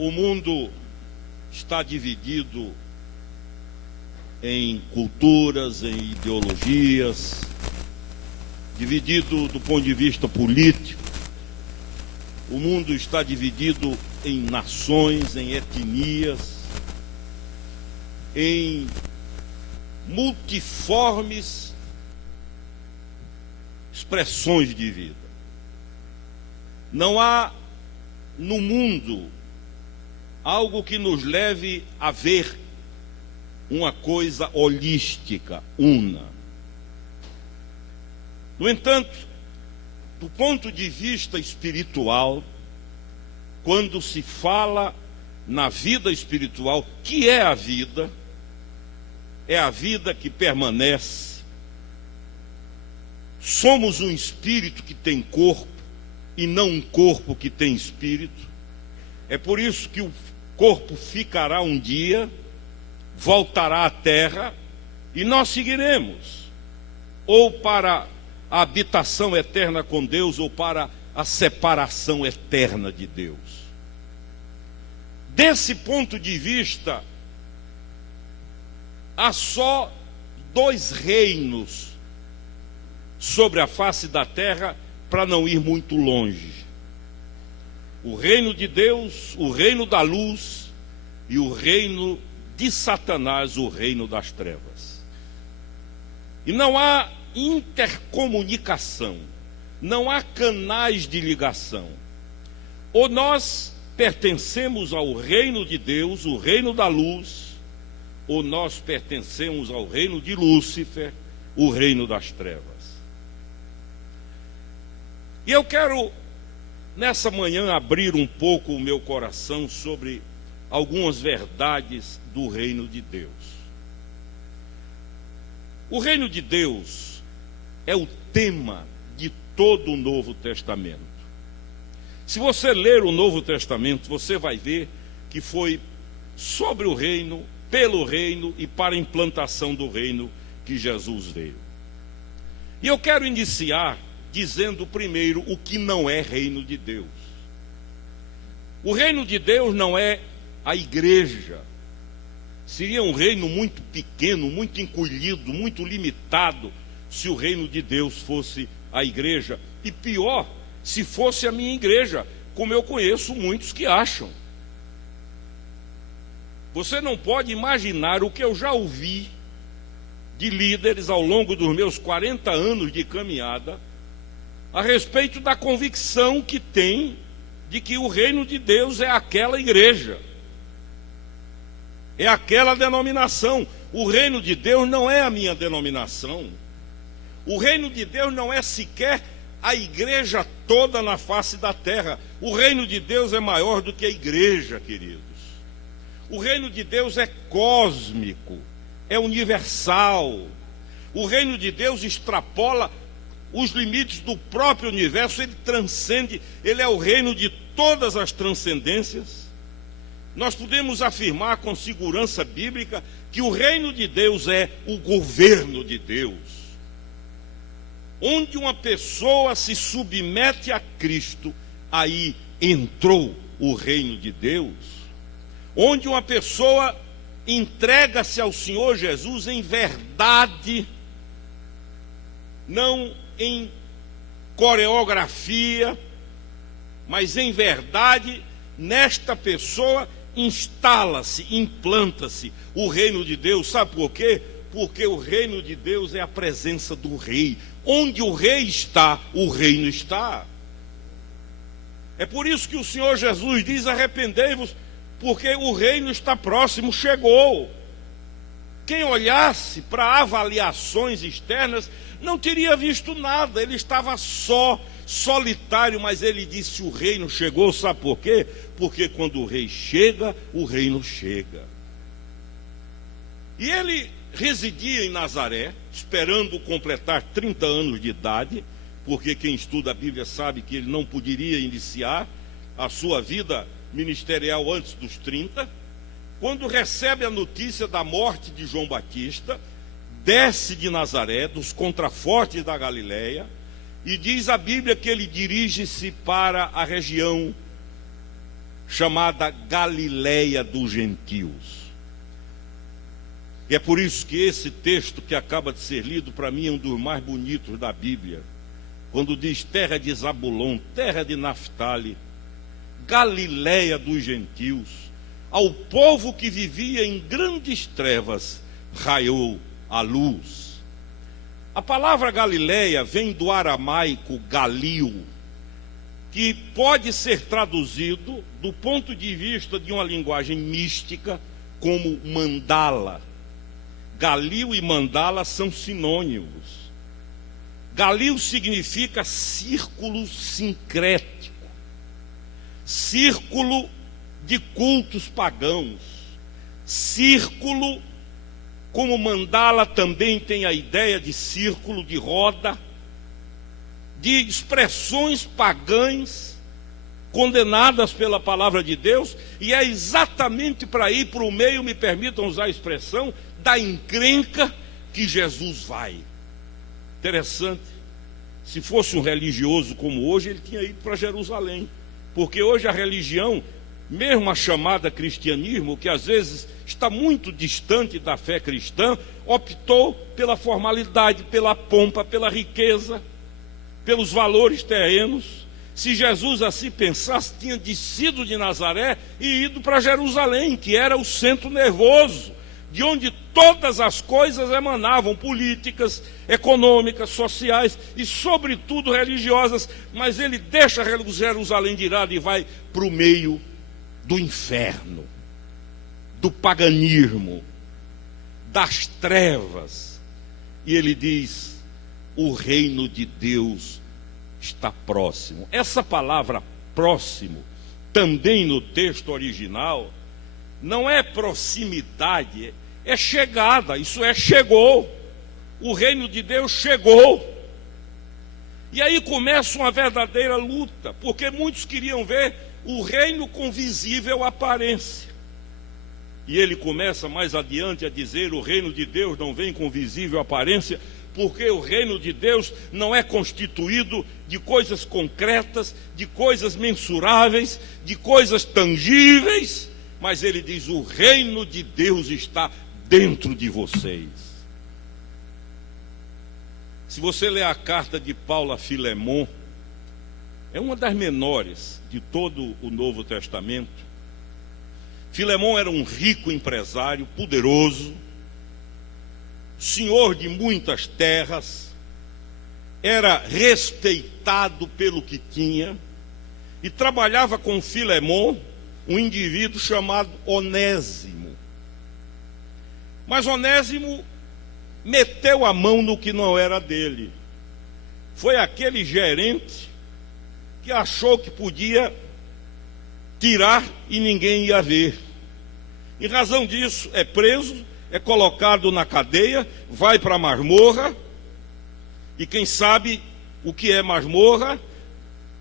O mundo está dividido em culturas, em ideologias, dividido do ponto de vista político. O mundo está dividido em nações, em etnias, em multiformes expressões de vida. Não há no mundo algo que nos leve a ver uma coisa holística, una. No entanto, do ponto de vista espiritual, quando se fala na vida espiritual, que é a vida que permanece. Somos um espírito que tem corpo e não um corpo que tem espírito. É por isso que o corpo ficará um dia, voltará à terra e nós seguiremos, ou para a habitação eterna com Deus, ou para a separação eterna de Deus. Desse ponto de vista, há só dois reinos sobre a face da terra, para não ir muito longe: o reino de Deus, o reino da luz, e o reino de Satanás, o reino das trevas. E não há intercomunicação, não há canais de ligação. Ou nós pertencemos ao reino de Deus, o reino da luz, ou nós pertencemos ao reino de Lúcifer, o reino das trevas. E eu quero, nessa manhã, abrir um pouco o meu coração sobre algumas verdades do reino de Deus. O reino de Deus é o tema de todo o Novo Testamento. Se você ler o Novo Testamento, você vai ver que foi sobre o reino, pelo reino e para a implantação do reino que Jesus veio. E eu quero iniciar dizendo primeiro o que não é reino de Deus. O reino de Deus não é a igreja. Seria um reino muito pequeno, muito encolhido, muito limitado, se o reino de Deus fosse a igreja. E pior, se fosse a minha igreja, como eu conheço muitos que acham. Você não pode imaginar o que eu já ouvi de líderes ao longo dos meus 40 anos de caminhada, a respeito da convicção que tem de que o reino de Deus é aquela igreja, é aquela denominação. O reino de Deus não é a minha denominação. O reino de Deus não é sequer a igreja toda na face da terra. O reino de Deus é maior do que a igreja, queridos. O reino de Deus é cósmico, é universal. O reino de Deus extrapola os limites do próprio universo, ele transcende, ele é o reino de todas as transcendências. Nós podemos afirmar com segurança bíblica que o reino de Deus é o governo de Deus. Onde uma pessoa se submete a Cristo, aí entrou o reino de Deus. Onde uma pessoa entrega-se ao Senhor Jesus em verdade, não em coreografia, mas em verdade, nesta pessoa instala-se, implanta-se o reino de Deus. Sabe por quê? Porque o reino de Deus é a presença do rei. Onde o rei está, o reino está. É por isso que o Senhor Jesus diz: arrependei-vos, porque o reino está próximo, chegou. Quem olhasse para avaliações externas não teria visto nada. Ele estava solitário, mas ele disse: o reino chegou. Sabe por quê? Porque quando o rei chega, o reino chega. E ele residia em Nazaré, esperando completar 30 anos de idade, porque quem estuda a Bíblia sabe que ele não poderia iniciar a sua vida ministerial antes dos 30, quando recebe a notícia da morte de João Batista, desce de Nazaré, dos contrafortes da Galileia, e diz a Bíblia que ele dirige-se para a região chamada Galileia dos gentios. E é por isso que esse texto que acaba de ser lido, para mim, é um dos mais bonitos da Bíblia. Quando diz terra de Zabulon, terra de Naftali, Galileia dos gentios, ao povo que vivia em grandes trevas, raiou a luz. A palavra Galileia vem do aramaico Galil, que pode ser traduzido, do ponto de vista de uma linguagem mística, como mandala. Galil e mandala são sinônimos. Galil significa círculo sincrético, círculo de cultos pagãos, círculo, como mandala também tem a ideia de círculo, de roda, de expressões pagãs condenadas pela palavra de Deus, e é exatamente para ir para o meio, me permitam usar a expressão, da encrenca que Jesus vai. Interessante, se fosse um religioso como hoje, ele tinha ido para Jerusalém, porque hoje a religião, mesmo a chamada cristianismo, que às vezes está muito distante da fé cristã, optou pela formalidade, pela pompa, pela riqueza, pelos valores terrenos. Se Jesus assim pensasse, tinha descido de Nazaré e ido para Jerusalém, que era o centro nervoso, de onde todas as coisas emanavam, políticas, econômicas, sociais e sobretudo religiosas. Mas ele deixa Jerusalém de lado e vai para o meio do inferno, do paganismo, das trevas. E ele diz: o reino de Deus está próximo. Essa palavra próximo, também no texto original, não é proximidade, é chegada. Isso é, chegou. O reino de Deus chegou. E aí começa uma verdadeira luta, porque muitos queriam ver o reino com visível aparência. E ele começa mais adiante a dizer: o reino de Deus não vem com visível aparência, porque o reino de Deus não é constituído de coisas concretas, de coisas mensuráveis, de coisas tangíveis. Mas ele diz: o reino de Deus está dentro de vocês. Se você ler a carta de Paulo a Filemon, é uma das menores de todo o Novo Testamento. Filemon era um rico empresário, poderoso, senhor de muitas terras, era respeitado pelo que tinha, e trabalhava com Filemon um indivíduo chamado Onésimo. Mas Onésimo meteu a mão no que não era dele. Foi aquele gerente que achou que podia tirar e ninguém ia ver. Em razão disso, é preso, é colocado na cadeia, vai para a masmorra, e quem sabe o que é masmorra,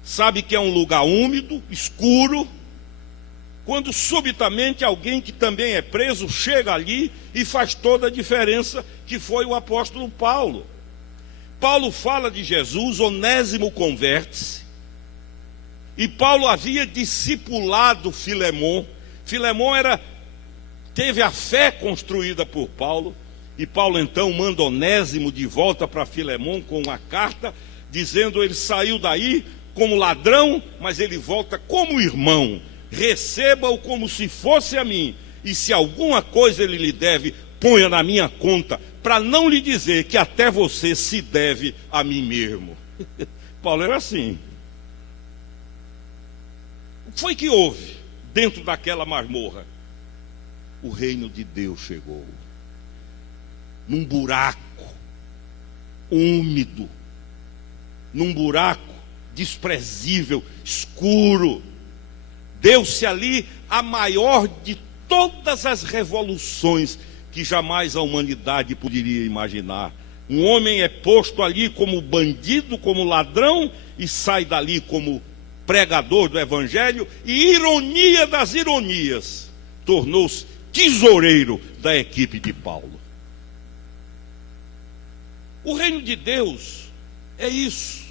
sabe que é um lugar úmido, escuro, quando subitamente alguém que também é preso chega ali e faz toda a diferença, que foi o apóstolo Paulo. Paulo fala de Jesus, Onésimo converte-se, e Paulo havia discipulado Filemon. Filemon teve a fé construída por Paulo, e Paulo então manda Onésimo de volta para Filemon com uma carta, dizendo: ele saiu daí como ladrão, mas ele volta como irmão. Receba-o como se fosse a mim, e se alguma coisa ele lhe deve, ponha na minha conta, para não lhe dizer que até você se deve a mim mesmo. Paulo era assim. O que foi que houve dentro daquela masmorra? O reino de Deus chegou. Num buraco úmido, num buraco desprezível, escuro, deu-se ali a maior de todas as revoluções que jamais a humanidade poderia imaginar. Um homem é posto ali como bandido, como ladrão, e sai dali como pregador do evangelho, e ironia das ironias, tornou-se tesoureiro da equipe de Paulo. O reino de Deus é isso.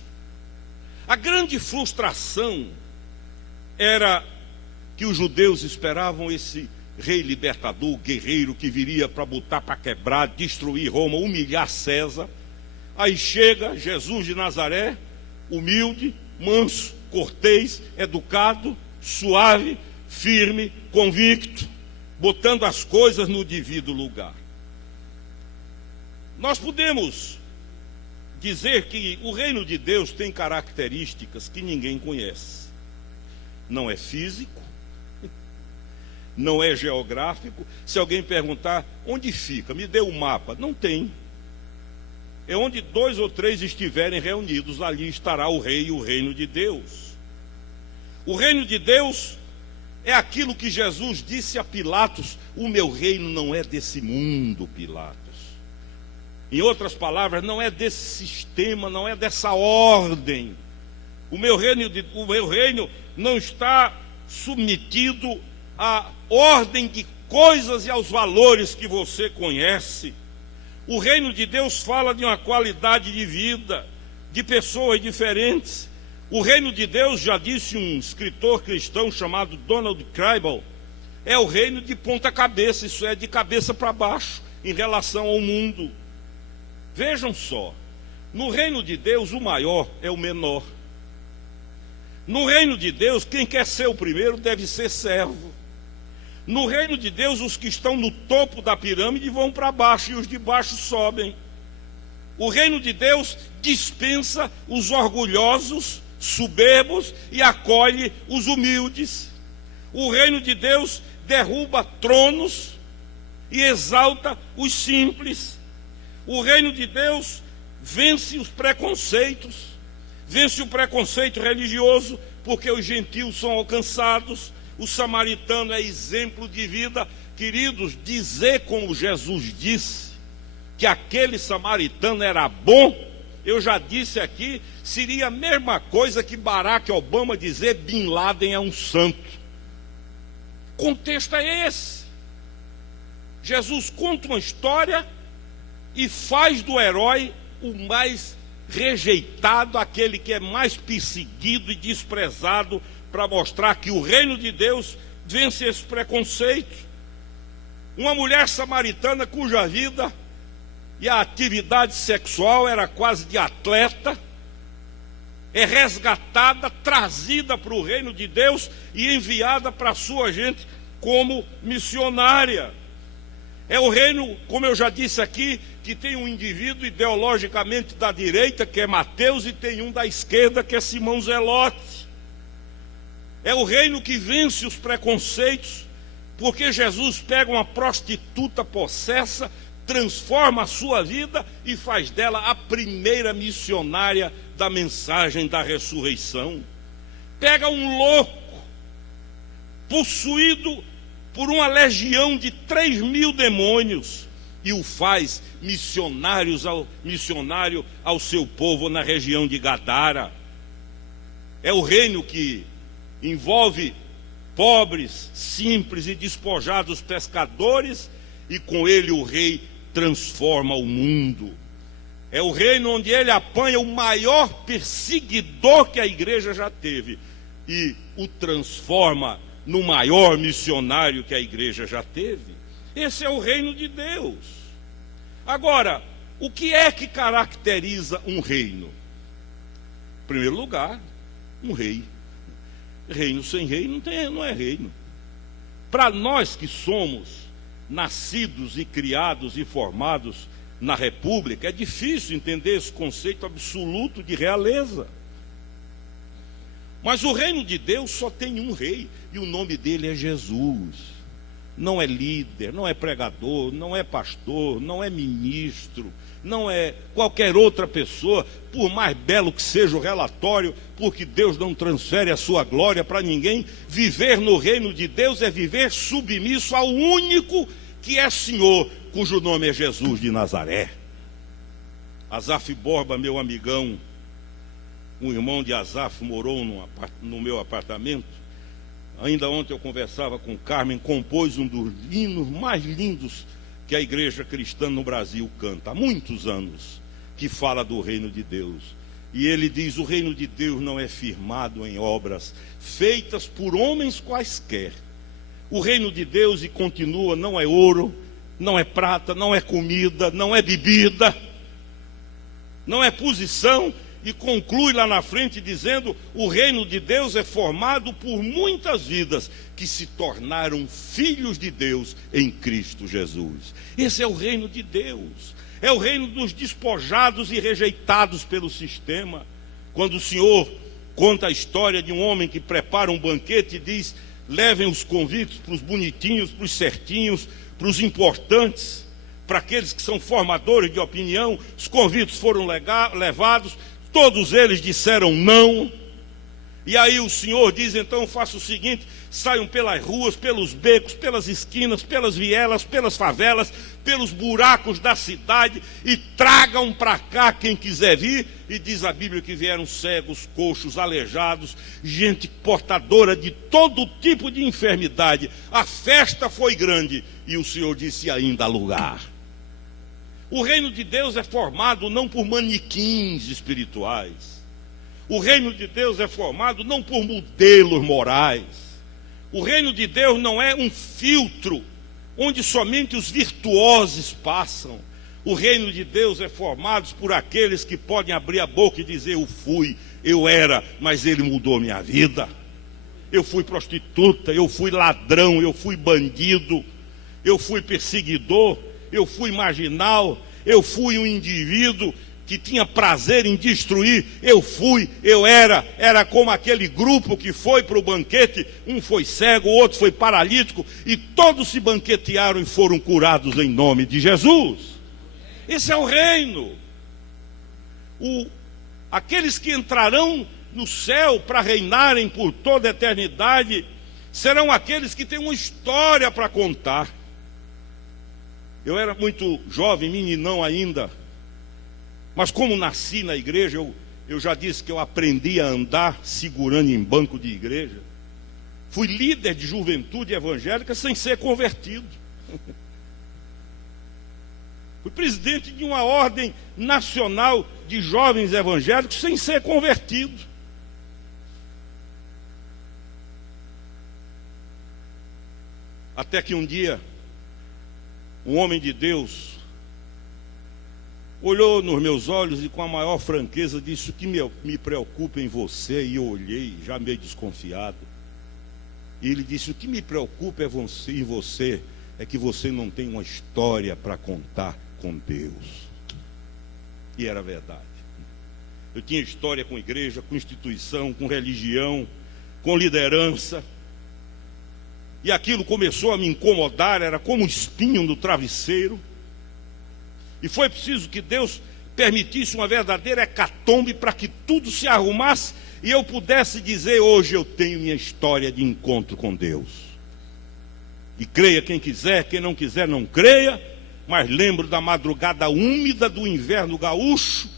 A grande frustração era que os judeus esperavam esse rei libertador, guerreiro, que viria para botar para quebrar, destruir Roma, humilhar César. Aí chega Jesus de Nazaré, humilde, manso, cortês, educado, suave, firme, convicto, botando as coisas no devido lugar. Nós podemos dizer que o reino de Deus tem características que ninguém conhece. Não é físico, não é geográfico. Se alguém perguntar onde fica, me dê o mapa. Não tem. É onde 2 ou 3 estiverem reunidos, ali estará o rei e o reino de Deus. O reino de Deus é aquilo que Jesus disse a Pilatos: o meu reino não é desse mundo, Pilatos. Em outras palavras, não é desse sistema, não é dessa ordem. O meu reino não está submetido à ordem de coisas e aos valores que você conhece. O reino de Deus fala de uma qualidade de vida, de pessoas diferentes. O reino de Deus, já disse um escritor cristão chamado Donald Kribel, é o reino de ponta cabeça, isso é, de cabeça para baixo, em relação ao mundo. Vejam só, no reino de Deus o maior é o menor. No reino de Deus, quem quer ser o primeiro deve ser servo. No reino de Deus, os que estão no topo da pirâmide vão para baixo e os de baixo sobem. O reino de Deus dispensa os orgulhosos, soberbos e acolhe os humildes. O reino de Deus derruba tronos e exalta os simples. O reino de Deus vence os preconceitos, vence o preconceito religioso, porque os gentios são alcançados. O samaritano é exemplo de vida. Queridos, dizer como Jesus disse, que aquele samaritano era bom, eu já disse aqui, seria a mesma coisa que Barack Obama dizer Bin Laden é um santo. O contexto é esse. Jesus conta uma história e faz do herói o mais rejeitado, aquele que é mais perseguido e desprezado, para mostrar que o reino de Deus vence esse preconceito. Uma mulher samaritana cuja vida e a atividade sexual era quase de atleta, é resgatada, trazida para o reino de Deus e enviada para a sua gente como missionária. É o reino, como eu já disse aqui, que tem um indivíduo ideologicamente da direita, que é Mateus, e tem um da esquerda, que é Simão Zelote. É o reino que vence os preconceitos, porque Jesus pega uma prostituta possessa, transforma a sua vida e faz dela a primeira missionária da mensagem da ressurreição. Pega um louco, possuído por uma legião de 3.000 demônios, e o faz missionário ao seu povo na região de Gadara. É o reino que envolve pobres, simples e despojados pescadores, e com ele o rei transforma o mundo. É o reino onde ele apanha o maior perseguidor que a igreja já teve e o transforma no maior missionário que a igreja já teve. Esse é o reino de Deus. Agora, o que é que caracteriza um reino? Em primeiro lugar, um rei. Reino sem rei não é reino. Para nós que somos nascidos e criados e formados na República, é difícil entender esse conceito absoluto de realeza. Mas o reino de Deus só tem um rei, e o nome dele é Jesus. Não é líder, não é pregador, não é pastor, não é ministro, não é qualquer outra pessoa, por mais belo que seja o relatório, porque Deus não transfere a sua glória para ninguém. Viver no reino de Deus é viver submisso ao único que é Senhor, cujo nome é Jesus de Nazaré. Asaf Borba, meu amigão, um irmão de Asaf, morou no meu apartamento. Ainda ontem eu conversava com Carmen, compôs um dos hinos mais lindos que a igreja cristã no Brasil canta, há muitos anos, que fala do reino de Deus. E ele diz: o reino de Deus não é firmado em obras feitas por homens quaisquer. O reino de Deus, e continua, não é ouro, não é prata, não é comida, não é bebida, não é posição. E conclui lá na frente dizendo: o reino de Deus é formado por muitas vidas que se tornaram filhos de Deus em Cristo Jesus. Esse é o reino de Deus. É o reino dos despojados e rejeitados pelo sistema. Quando o Senhor conta a história de um homem que prepara um banquete e diz: levem os convites para os bonitinhos, para os certinhos, para os importantes, para aqueles que são formadores de opinião. Os convites foram levados, todos eles disseram não. E aí o Senhor diz: então faça o seguinte, saiam pelas ruas, pelos becos, pelas esquinas, pelas vielas, pelas favelas, pelos buracos da cidade e tragam para cá quem quiser vir. E diz a Bíblia que vieram cegos, coxos, aleijados, gente portadora de todo tipo de enfermidade. A festa foi grande e o Senhor disse: ainda há lugar. O reino de Deus é formado não por manequins espirituais. O reino de Deus é formado não por modelos morais. O reino de Deus não é um filtro onde somente os virtuosos passam. O reino de Deus é formado por aqueles que podem abrir a boca e dizer: eu fui, eu era, mas ele mudou minha vida. Eu fui prostituta, eu fui ladrão, eu fui bandido, eu fui perseguidor, eu fui marginal, eu fui um indivíduo que tinha prazer em destruir. Eu era como aquele grupo que foi para o banquete. Um foi cego, o outro foi paralítico, e todos se banquetearam e foram curados em nome de Jesus. Esse é o reino. Aqueles que entrarão no céu para reinarem por toda a eternidade serão aqueles que têm uma história para contar. Eu era muito jovem, meninão ainda, mas como nasci na igreja, eu já disse que eu aprendi a andar segurando em banco de igreja. Fui líder de juventude evangélica sem ser convertido. Fui presidente de uma ordem nacional de jovens evangélicos sem ser convertido. Até que um dia, um homem de Deus olhou nos meus olhos e com a maior franqueza disse: o que me preocupa em você? E eu olhei, já meio desconfiado. E ele disse: o que me preocupa em você é que você não tem uma história para contar com Deus. E era verdade. Eu tinha história com igreja, com instituição, com religião, com liderança. E aquilo começou a me incomodar, era como um espinho no travesseiro. E foi preciso que Deus permitisse uma verdadeira hecatombe para que tudo se arrumasse e eu pudesse dizer: hoje eu tenho minha história de encontro com Deus. E creia quem quiser, quem não quiser não creia, mas lembro da madrugada úmida do inverno gaúcho,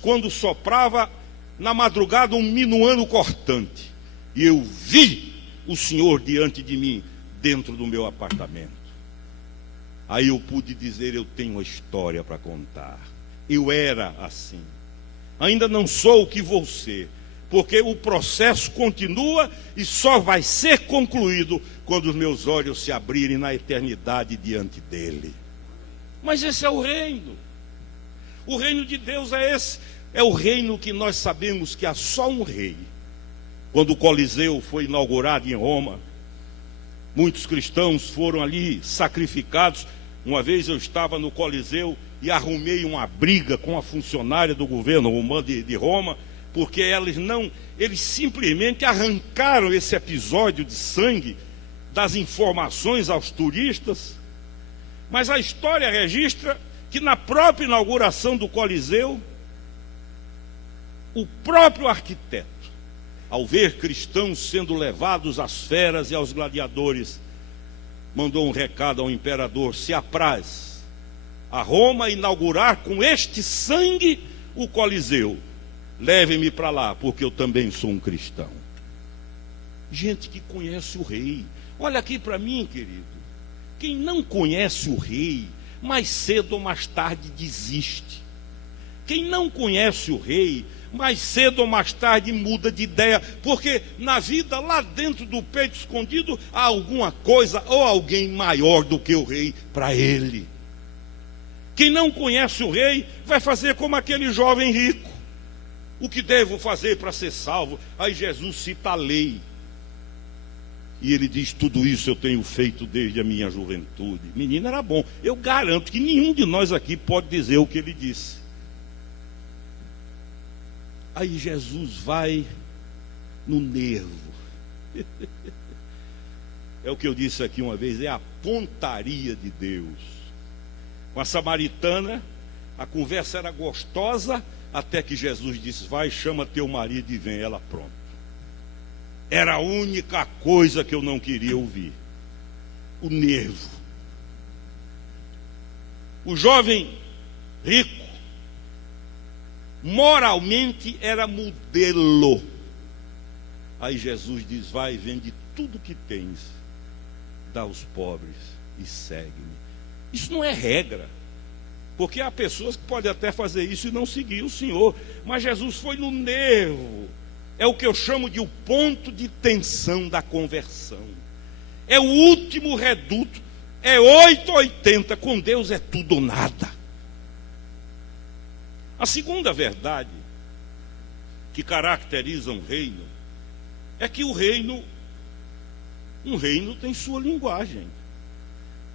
quando soprava na madrugada um minuano cortante, e eu vi o Senhor diante de mim, dentro do meu apartamento. Aí eu pude dizer: eu tenho uma história para contar. Eu era assim. Ainda não sou o que vou ser, porque o processo continua e só vai ser concluído quando os meus olhos se abrirem na eternidade diante dele. Mas esse é o reino. O reino de Deus é esse. É o reino que nós sabemos que há só um rei. Quando o Coliseu foi inaugurado em Roma, muitos cristãos foram ali sacrificados. Uma vez eu estava no Coliseu e arrumei uma briga com a funcionária do governo romano de Roma, porque eles simplesmente arrancaram esse episódio de sangue das informações aos turistas. Mas a história registra que na própria inauguração do Coliseu, o próprio arquiteto, ao ver cristãos sendo levados às feras e aos gladiadores, mandou um recado ao imperador: se apraz a Roma inaugurar com este sangue o Coliseu, leve-me para lá, porque eu também sou um cristão. Gente que conhece o rei. Olha aqui para mim, querido. Quem não conhece o rei, mais cedo ou mais tarde desiste. Quem não conhece o rei, mais cedo ou mais tarde muda de ideia, porque na vida, lá dentro do peito escondido, há alguma coisa ou alguém maior do que o rei para ele. Quem não conhece o rei vai fazer como aquele jovem rico. O que devo fazer para ser salvo? Aí Jesus cita a lei. E ele diz: tudo isso eu tenho feito desde a minha juventude. Menino, era bom. Eu garanto que nenhum de nós aqui pode dizer o que ele disse. Aí Jesus vai no nervo. É o que eu disse aqui uma vez, é a pontaria de Deus. Com a samaritana, a conversa era gostosa, até que Jesus disse: vai, chama teu marido e vem. Ela: pronto. Era a única coisa que eu não queria ouvir. O nervo. O jovem rico, moralmente era modelo. Aí Jesus diz: vai, vende tudo que tens, dá aos pobres e segue-me. Isso não é regra, porque há pessoas que podem até fazer isso e não seguir o Senhor, mas Jesus foi no nervo. É o que eu chamo de o ponto de tensão da conversão. É o último reduto. É 880. Com Deus é tudo ou nada. A segunda verdade que caracteriza um reino é que um reino tem sua linguagem.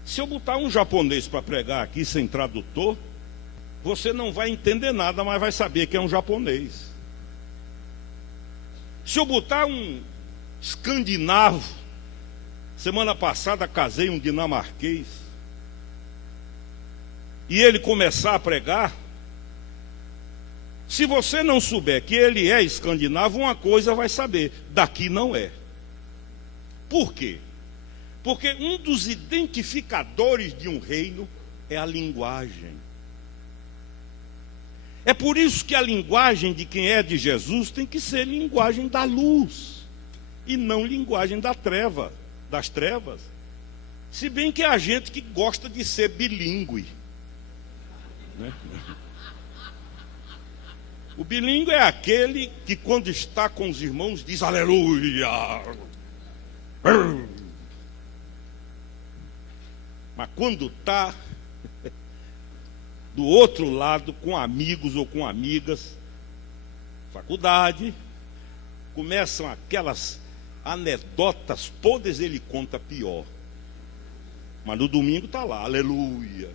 Se eu botar um japonês para pregar aqui sem tradutor, você não vai entender nada, mas vai saber que é um japonês. Se eu botar um escandinavo, semana passada casei um dinamarquês, e ele começar a pregar, se você não souber que ele é escandinavo, uma coisa vai saber: daqui não é. Por quê? Porque um dos identificadores de um reino é a linguagem. É por isso que a linguagem de quem é de Jesus tem que ser linguagem da luz e não linguagem das trevas. Se bem que há gente que gosta de ser bilíngue, né? O bilíngue é aquele que, quando está com os irmãos, diz aleluia. Mas quando está do outro lado, com amigos ou com amigas, faculdade, começam aquelas anedotas, todas ele conta pior. Mas no domingo está lá, aleluia.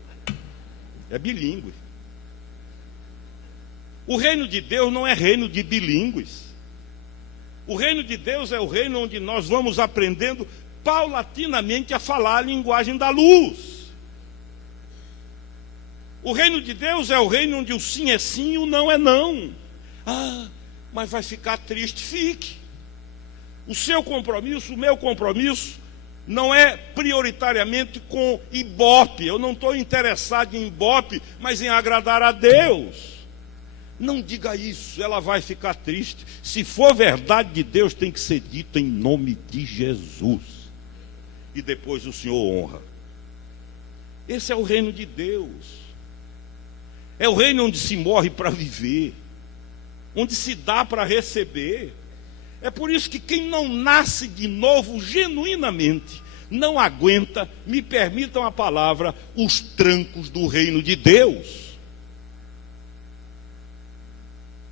É bilíngue. O reino de Deus não é reino de bilíngues. O reino de Deus é o reino onde nós vamos aprendendo paulatinamente a falar a linguagem da luz. O reino de Deus é o reino onde o sim é sim e o não é não. Ah, mas vai ficar triste. Fique. O seu compromisso, o meu compromisso, não é prioritariamente com ibope. Eu não estou interessado em ibope, mas em agradar a Deus. Não diga isso, ela vai ficar triste. Se for verdade de Deus, tem que ser dito em nome de Jesus. E depois o Senhor honra. Esse é o reino de Deus. É o reino onde se morre para viver, onde se dá para receber. É por isso que quem não nasce de novo genuinamente não aguenta, me permitam a palavra, os trancos do reino de Deus.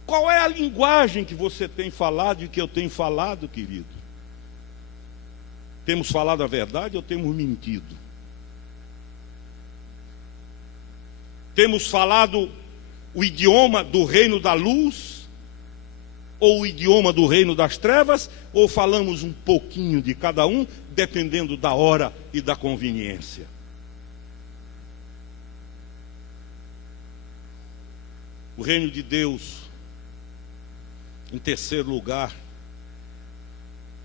Qual é a linguagem que você tem falado e que eu tenho falado, querido? Temos falado a verdade ou temos mentido? Temos falado o idioma do reino da luz ou o idioma do reino das trevas, ou falamos um pouquinho de cada um, dependendo da hora e da conveniência? O reino de Deus, em terceiro lugar,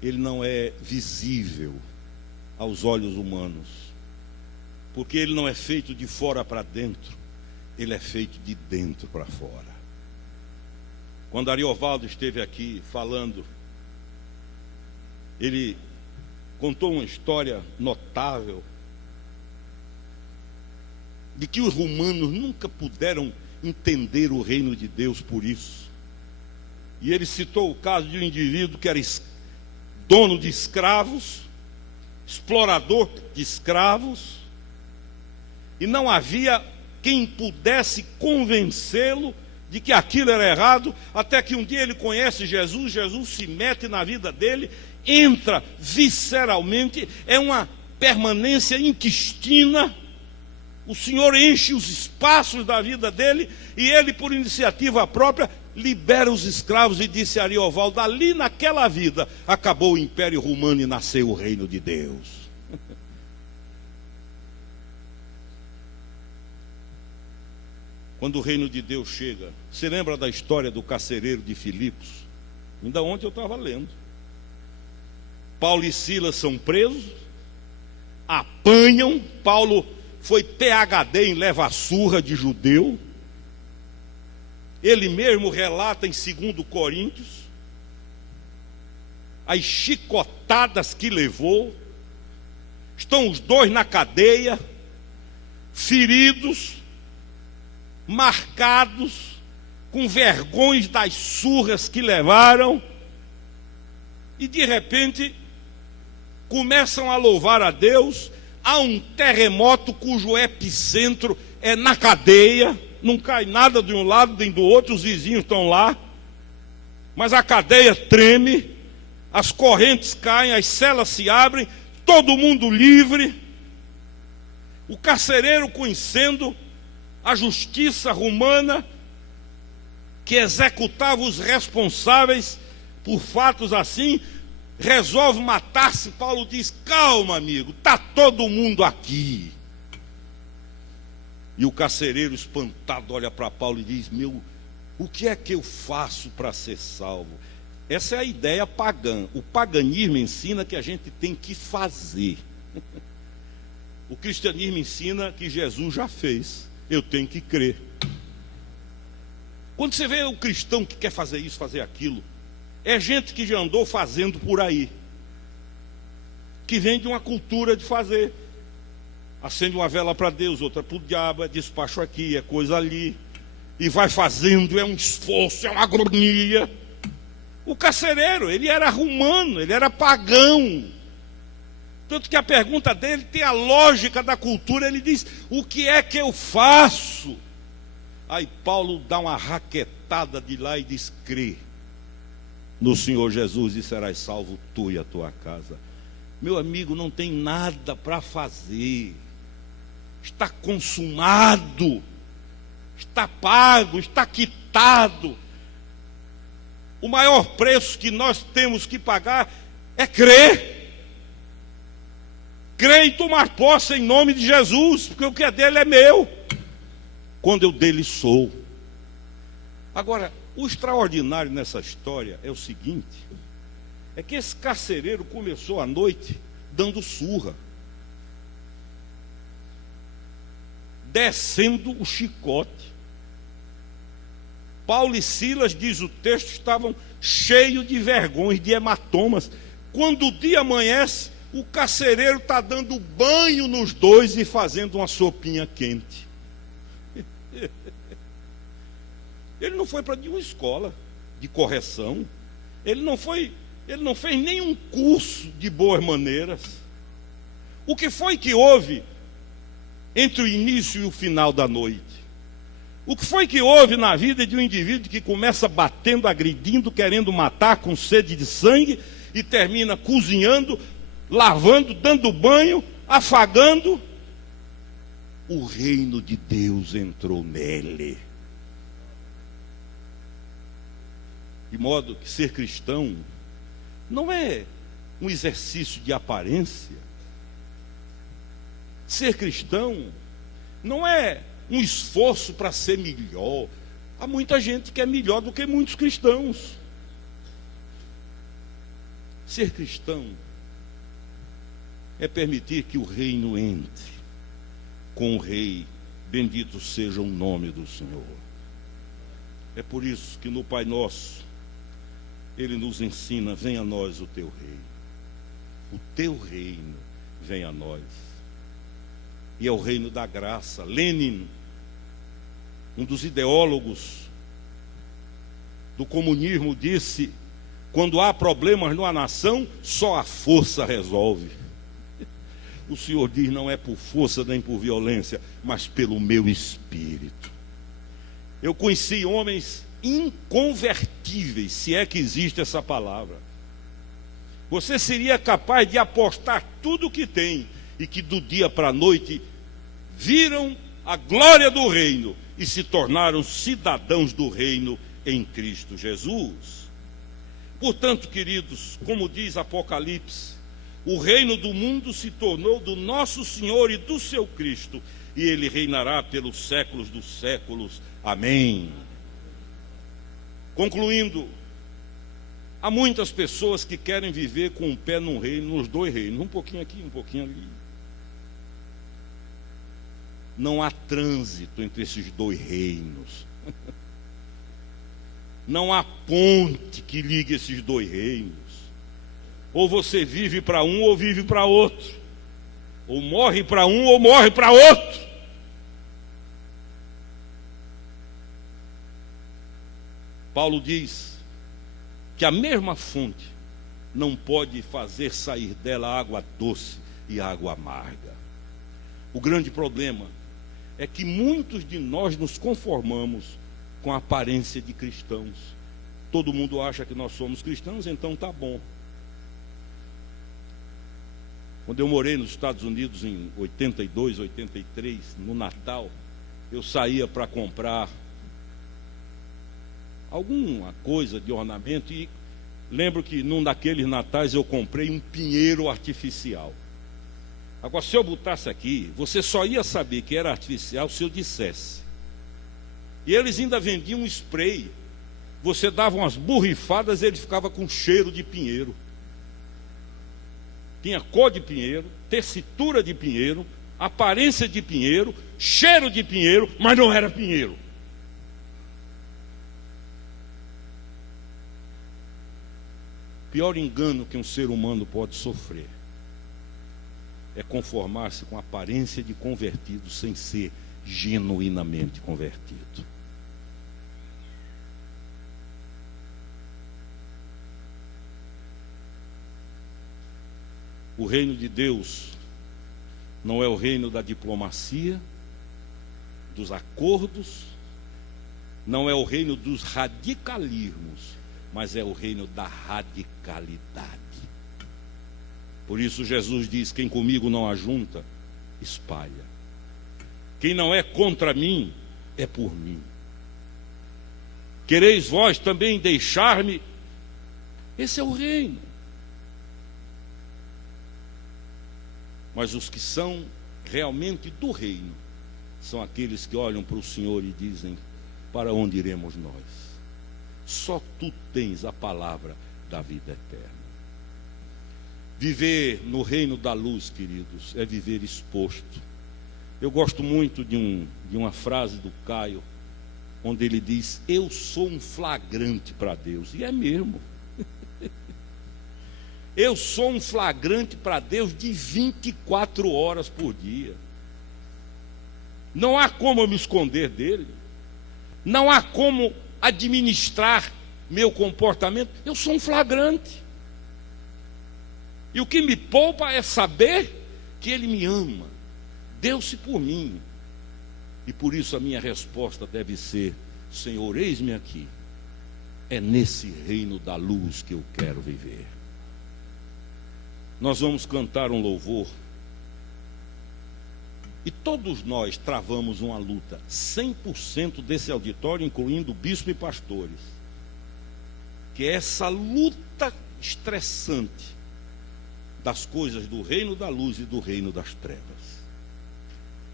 ele não é visível aos olhos humanos, porque ele não é feito de fora para dentro, ele é feito de dentro para fora. Quando Ariovaldo esteve aqui falando, ele contou uma história notável de que os romanos nunca puderam entender o reino de Deus por isso. E ele citou o caso de um indivíduo que era dono de escravos, explorador de escravos, e não havia quem pudesse convencê-lo de que aquilo era errado, até que um dia ele conhece Jesus, Jesus se mete na vida dele, entra visceralmente, é uma permanência intestina. O Senhor enche os espaços da vida dele, e ele, por iniciativa própria, libera os escravos. E disse Ariovaldo, ali naquela vida acabou o Império Romano e nasceu o reino de Deus. Quando o reino de Deus chega, você lembra da história do carcereiro de Filipos? Ainda ontem eu estava lendo. Paulo e Silas são presos, apanham. Paulo foi PhD em levar surra de judeu. Ele mesmo relata em 2 Coríntios as chicotadas que levou. Estão os dois na cadeia, feridos, marcados, com vergões das surras que levaram, e de repente começam a louvar a Deus. Há um terremoto cujo epicentro é na cadeia, não cai nada de um lado nem do outro, os vizinhos estão lá, mas a cadeia treme, as correntes caem, as celas se abrem, todo mundo livre. O carcereiro, conhecendo a justiça romana, que executava os responsáveis por fatos assim, resolve matar-se. Paulo diz: calma, amigo, está todo mundo aqui. E o carcereiro, espantado, olha para Paulo e diz: o que é que eu faço para ser salvo? Essa é a ideia pagã. O paganismo ensina que a gente tem que fazer. O cristianismo ensina que Jesus já fez. Eu tenho que crer. Quando você vê o cristão que quer fazer isso, fazer aquilo, é gente que já andou fazendo por aí, que vem de uma cultura de fazer. Acende uma vela para Deus, outra para o diabo, é despacho aqui, é coisa ali, e vai fazendo, é um esforço, é uma agonia. O carcereiro, ele era romano, ele era pagão. Tanto que a pergunta dele tem a lógica da cultura. Ele diz: o que é que eu faço? Aí Paulo dá uma raquetada de lá e diz: crê no Senhor Jesus e serás salvo tu e a tua casa. Meu amigo, não tem nada para fazer, está consumado, está pago, está quitado. O maior preço que nós temos que pagar é crer. Crer e tomar posse em nome de Jesus, porque o que é dele é meu, quando eu dele sou. Agora, o extraordinário nessa história é o seguinte: é que esse carcereiro começou à noite dando surra, descendo o chicote. Paulo e Silas, diz o texto, estavam cheios de vergões, de hematomas. Quando o dia amanhece, o carcereiro está dando banho nos dois e fazendo uma sopinha quente. Ele não foi para nenhuma escola de correção. Ele não fez nenhum curso de boas maneiras. O que foi que houve entre o início e o final da noite? O que foi que houve na vida de um indivíduo que começa batendo, agredindo, querendo matar, com sede de sangue, e termina cozinhando, lavando, dando banho, afagando? O reino de Deus entrou nele. De modo que ser cristão não é um exercício de aparência. Ser cristão não é um esforço para ser melhor. Há muita gente que é melhor do que muitos cristãos. Ser cristão é permitir que o reino entre com o rei. Bendito seja o nome do Senhor. É por isso que no Pai Nosso Ele nos ensina: venha a nós o teu reino. O teu reino venha a nós. E é o reino da graça. Lenin, um dos ideólogos do comunismo disse: quando há problemas numa nação, só a força resolve. O Senhor diz: não é por força nem por violência, mas pelo meu espírito. Eu conheci homens inconvertíveis, se é que existe essa palavra. Você seria capaz de apostar tudo o que tem, e que do dia para a noite viram a glória do reino e se tornaram cidadãos do reino em Cristo Jesus. Portanto, queridos, como diz Apocalipse, o reino do mundo se tornou do nosso Senhor e do seu Cristo, e ele reinará pelos séculos dos séculos. Amém. Concluindo, há muitas pessoas que querem viver com um pé num reino, nos dois reinos, um pouquinho aqui, um pouquinho ali. Não há trânsito entre esses dois reinos. Não há ponte que ligue esses dois reinos. Ou você vive para um ou vive para outro. Ou morre para um ou morre para outro. Paulo diz que a mesma fonte não pode fazer sair dela água doce e água amarga. O grande problema é que muitos de nós nos conformamos com a aparência de cristãos. Todo mundo acha que nós somos cristãos, então tá bom. Quando eu morei nos Estados Unidos em 82, 83, no Natal, eu saía para comprar alguma coisa de ornamento e lembro que num daqueles natais eu comprei um pinheiro artificial. Agora, se eu botasse aqui, você só ia saber que era artificial se eu dissesse. E eles ainda vendiam um spray. Você dava umas borrifadas e ele ficava com cheiro de pinheiro. Tinha cor de pinheiro, tessitura de pinheiro, aparência de pinheiro, cheiro de pinheiro, mas não era pinheiro. Pior engano que um ser humano pode sofrer é conformar-se com a aparência de convertido sem ser genuinamente convertido. O reino de Deus não é o reino da diplomacia, dos acordos, não é o reino dos radicalismos, mas é o reino da radicalidade. Por isso Jesus diz: quem comigo não ajunta, espalha. Quem não é contra mim, é por mim. Quereis vós também deixar-me? Esse é o reino. Mas os que são realmente do reino são aqueles que olham para o Senhor e dizem: para onde iremos nós? Só tu tens a palavra da vida eterna. Viver no reino da luz, queridos, é viver exposto. Eu gosto muito de uma frase do Caio, onde ele diz: eu sou um flagrante para Deus. E é mesmo. Eu sou um flagrante para Deus de 24 horas por dia. Não há como eu me esconder dele. Não há como administrar meu comportamento. Eu sou um flagrante. E o que me poupa é saber que ele me ama. Deu-se por mim. E por isso a minha resposta deve ser: Senhor, eis-me aqui. É nesse reino da luz que eu quero viver. Nós vamos cantar um louvor. E todos nós travamos uma luta. 100% desse auditório, incluindo bispo e pastores. Que é essa luta estressante das coisas do reino da luz e do reino das trevas.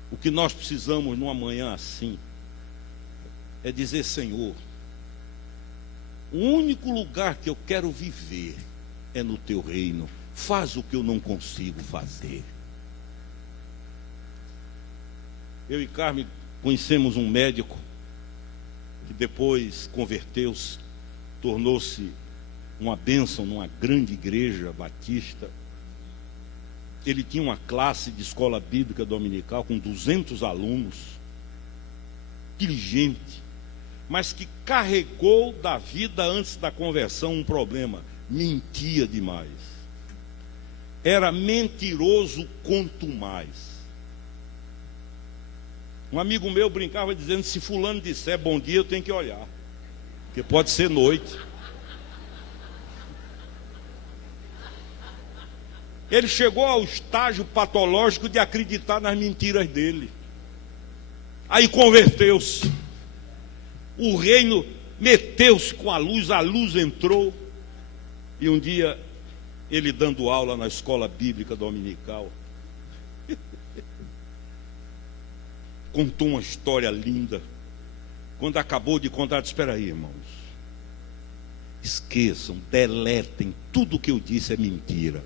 O que nós precisamos numa manhã assim é dizer: Senhor, o único lugar que eu quero viver é no teu reino. Faz o que eu não consigo fazer. Eu e Carmen conhecemos um médico que depois converteu-se, tornou-se uma bênção numa grande igreja batista. Ele tinha uma classe de escola bíblica dominical com 200 alunos, diligente, mas que carregou da vida antes da conversão um problema: mentia demais. Era mentiroso quanto mais. Um amigo meu brincava dizendo: se fulano disser bom dia, eu tenho que olhar, porque pode ser noite. Ele chegou ao estágio patológico de acreditar nas mentiras dele. Aí converteu-se. O reino meteu-se com a luz entrou. E um dia, ele dando aula na escola bíblica dominical, contou uma história linda. Quando acabou de contar, disse: espera aí, irmãos, esqueçam, deletem, tudo que eu disse é mentira.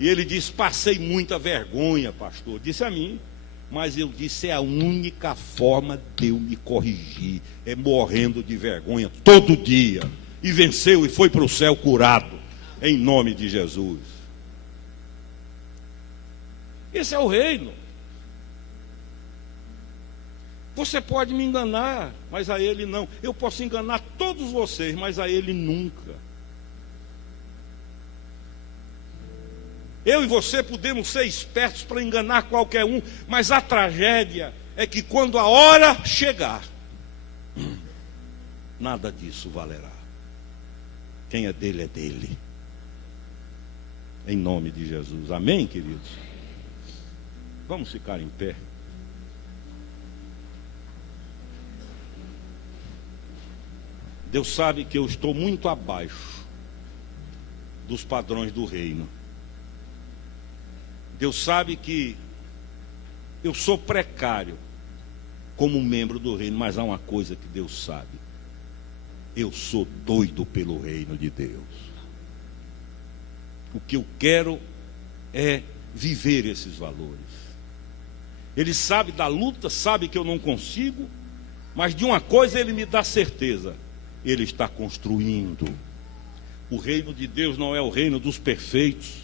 E ele disse: passei muita vergonha, pastor. Disse a mim, mas eu disse: é a única forma de eu me corrigir, é morrendo de vergonha todo dia. E venceu e foi para o céu curado, em nome de Jesus. Esse é o reino. Você pode me enganar, mas a ele não. Eu posso enganar todos vocês, mas a ele nunca. Eu e você podemos ser espertos para enganar qualquer um, mas a tragédia é que quando a hora chegar, nada disso valerá. Quem é dele é dele. Em nome de Jesus. Amém, queridos? Vamos ficar em pé. Deus sabe que eu estou muito abaixo dos padrões do reino. Deus sabe que eu sou precário como membro do reino, mas há uma coisa que Deus sabe: eu sou doido pelo reino de Deus. O que eu quero é viver esses valores. Ele sabe da luta, sabe que eu não consigo, mas de uma coisa ele me dá certeza: ele está construindo. O reino de Deus não é o reino dos perfeitos,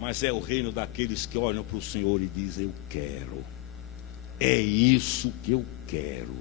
mas é o reino daqueles que olham para o Senhor e dizem: eu quero, é isso que eu quero.